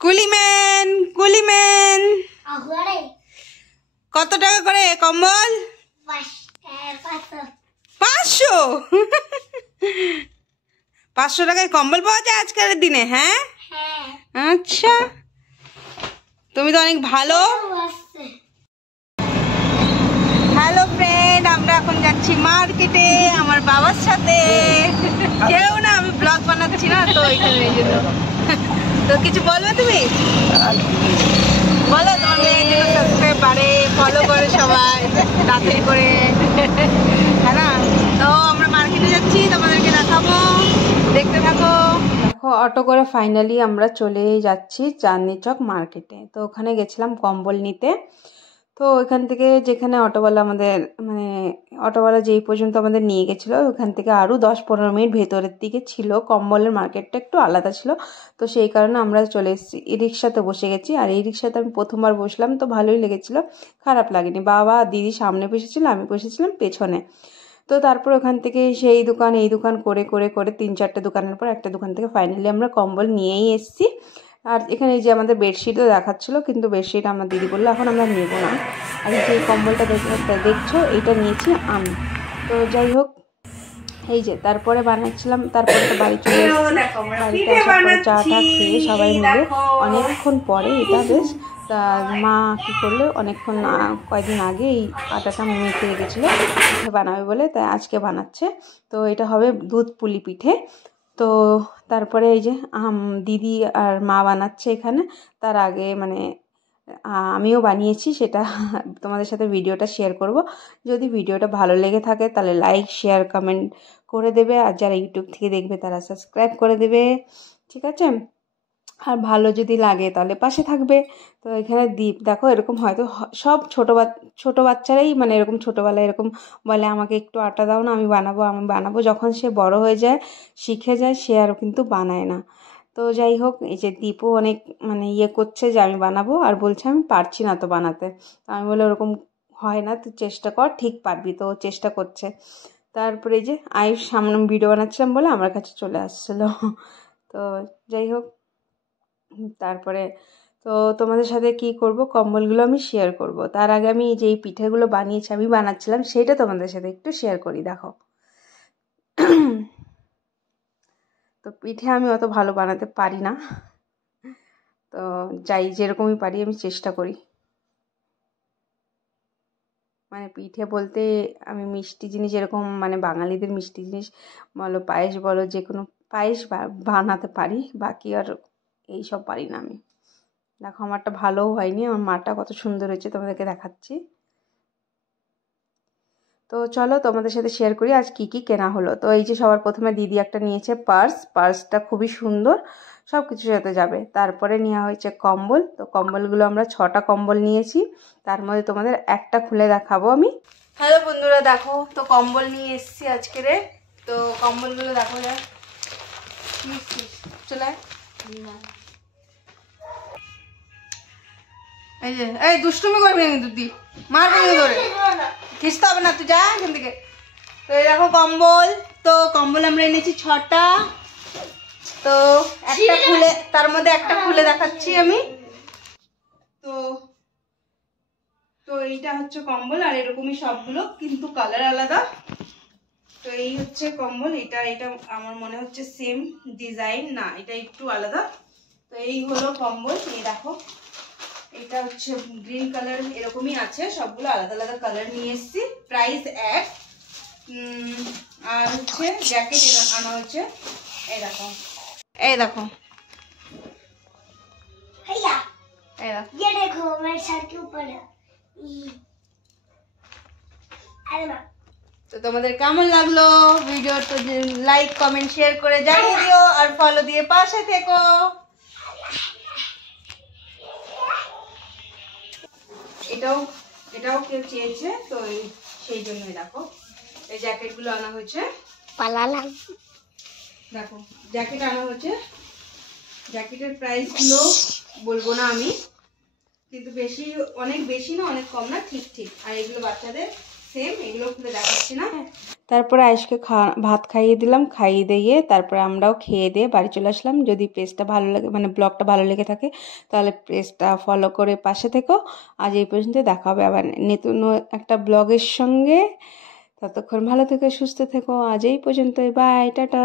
কুলিম্যান কুলিম্যান কত টাকা করে কম্বল? 500 500 টাকায় কম্বল পাওয়া যায় আজকালের দিনে? হ্যাঁ, আচ্ছা, তুমি তো অনেক ভালো। হ্যালো ফ্রেন্ড, আমরা এখন যাচ্ছি মার্কেটে আমার বাবার সাথে। কেউ না, আমি ব্লগ বানাচ্ছি না তো এখানে, এই জন্য। তো কিছু বলবে তুমি? বলো, তোমার মেয়ের জন্য সাবস্ক্রাইব বাড়ে, ফলো করে সবাই তাড়াতাড়ি করে, হ্যাঁ না? তো আমরা মার্কেটে যাচ্ছি, তোমাদেরকে দেখাবো, দেখতে থাকো। দেখো, অটো করে ফাইনালি আমরা চলে যাচ্ছি চাঁদনি চক মার্কেটে। তো ওখানে গেছিলাম কম্বল নিতে। তো ওইখান থেকে যেখানে অটোওয়ালা আমাদের মানে অটোওয়ালা যেই পর্যন্ত আমাদের নিয়ে গেছিলো, ওখান থেকে আরও 10-15 মিনিট ভেতরের দিকে ছিল। কম্বলের মার্কেটটা একটু আলাদা ছিল, তো সেই কারণে আমরা চলে এসেছি। ই রিক্সাতে বসে গেছি, আর এই রিক্সাতে আমি প্রথমবার বসলাম, তো ভালোই লেগেছিলো, খারাপ লাগেনি। বাবা দিদি সামনে বসেছিল, আমি বসেছিলাম পেছনে। তো তারপর ওখান থেকে সেই দোকান এই দোকান করে করে করে 3-4টে দোকানের পর একটা দোকান থেকে ফাইনালি আমরা কম্বল নিয়েই এসেছি। আর এখানে যে আমাদের বেডশিটও দেখাচ্ছিলো, কিন্তু বেডশিট আমার দিদি বললো এখন আমরা নেব না। আর যে কম্বলটা দেখছো এইটা নিয়েছি আমি। তো যাই হোক, এই যে তারপরে বানাচ্ছিলাম, তারপরে তো বাড়ি চলে এসেছি। বাড়িতে আসার পরে চা টা খেয়ে সবাই মিলে অনেকক্ষণ পরে এটা বেশ তা মা কী করলো, অনেকক্ষণ কয়েকদিন আগে এই আটাটা মেখে রেখেছিলো পিঠে বানাবে বলে, তাই আজকে বানাচ্ছে। তো এটা হবে দুধ পুলি পিঠে। তো তারপরে এই যে দিদি আর মা বানাচ্ছে এখানে, তার আগে মানে আমিও বানিয়েছি, সেটা তোমাদের সাথে ভিডিওটা শেয়ার করব। যদি ভিডিওটা ভালো লেগে থাকে তাহলে লাইক শেয়ার কমেন্ট করে দেবে, আর যারা ইউটিউব থেকে দেখবে তারা সাবস্ক্রাইব করে দেবে, ঠিক আছে? আর ভালো যদি লাগে তাহলে পাশে থাকবে। তো এখানে দ্বীপ দেখো, এরকম হয়তো সব ছোটো বাচ্চারাই মানে এরকম ছোটোবেলায় এরকম বলে আমাকে একটু আটা দাও না, আমি বানাবো। যখন সে বড় হয়ে যায়, শিখে যায়, সে আর কিন্তু বানায় না। তো যাই হোক, এই যে দীপও অনেক মানে ইয়ে করছে যে আমি বানাবো, আর বলছে আমি পারছি না তো বানাতে। তো আমি বলে ওরকম হয় না, তুই চেষ্টা কর, ঠিক পারবি। তো চেষ্টা করছে। তারপরে এই যে আয়ুষ সামনে ভিডিও বানাচ্ছিলাম বলে আমার কাছে চলে আসছিলো। তো যাই হোক, তারপরে তো তোমাদের সাথে কি করব, কম্বলগুলো আমি শেয়ার করব। তার আগে আমি যেই পিঠেগুলো বানিয়েছি, আমি বানাচ্ছিলাম, সেটা তোমাদের সাথে একটু শেয়ার করি। দেখো, তো পিঠে আমি অত ভালো বানাতে পারি না, তো যাই যেরকমই পারি আমি চেষ্টা করি। মানে পিঠে বলতে আমি মিষ্টি জিনিস, এরকম মানে বাঙালিদের মিষ্টি জিনিস বলো, পায়েস বলো, যে কোনো পায়েস বানাতে পারি, বাকি আর এইসব পারি না আমি। দেখো, আমারটা ভালোও হয়নি, আমার মাটা কত সুন্দর হয়েছে তোমাদেরকে দেখাচ্ছি। তো চলো তোমাদের সাথে শেয়ার করি আজ কি কি কেনা হলো। তো এই যে সবার প্রথমে দিদি একটা নিয়েছে পার্সটা খুবই সুন্দর, সব কিছুর সাথে যাবে। তারপরে নেওয়া হয়েছে কম্বল। তো কম্বলগুলো আমরা 6টা কম্বল নিয়েছি, তার মধ্যে তোমাদের একটা খুলে দেখাবো আমি। হ্যালো বন্ধুরা, দেখো তো কম্বল নিয়ে এসেছি আজকে রে। তো কম্বলগুলো দেখো যায়, চলে এই যে, এই দুষ্টুমি করবি না কিন্তু, তুই মারবো ধরে, খিস্তে হবে না, তুই যা এখান থেকে। তো এই দেখো কম্বল। তো কম্বল আমরা এনেছি 6টা। তো একটা খুলে, তার মধ্যে একটা খুলে দেখাচ্ছি আমি। তো তো এইটা হচ্ছে কম্বল, আর এরকমই সবগুলো, কিন্তু কালার আলাদা। তো এই হচ্ছে কম্বল, এটা আমার মনে হচ্ছে সেম ডিজাইন, না এটা একটু আলাদা। তো এই হলো কম্বল। এই দেখো, এটা হচ্ছে গ্রিন কালার, এরকমই আছে, সবগুলো আলাদা আলাদা কালার নিয়ে এসেছি, প্রাইস এক। আর হচ্ছে জ্যাকেট আনা হচ্ছে, এই দেখো, এই দেখো, ये देखो मेरे सर के ऊपर है। তো তোমাদের কেমন লাগলো ভিডিও, তো লাইক কমেন্ট শেয়ার করে জানিয়ে দিও, আর ফলো দিয়ে পাশে থেকো। এটাও কেউ চেয়েছে, তো সেই জন্যই দেখো এই জ্যাকেটগুলো আনা হয়েছে। দেখো জ্যাকেট আনা হয়েছে, জ্যাকেটের প্রাইসগুলো বলবো না আমি, কিন্তু বেশি, অনেক বেশি না অনেক কম না, ঠিক ঠিক। আর এগুলো বাচ্চাদের সেম এগুলো খুলে দেখাচ্ছি না। তারপরে আয়েশকে ভাত খাইয়ে দিলাম, খাইয়ে দিয়ে তারপরে আমরাও খেয়ে দিয়ে বাড়ি চলে আসলাম। যদি পেজটা ভালো লাগে, মানে ব্লগটা ভালো লেগে থাকে, তাহলে পেজটা ফলো করে পাশে থেকো। আজ এই পর্যন্ত, দেখা হবে আবার নতুন একটা ব্লগের সঙ্গে। ততক্ষণ ভালো থেকো, সুস্থ থেকো। আজ এই পর্যন্তই, বাই, টাটা।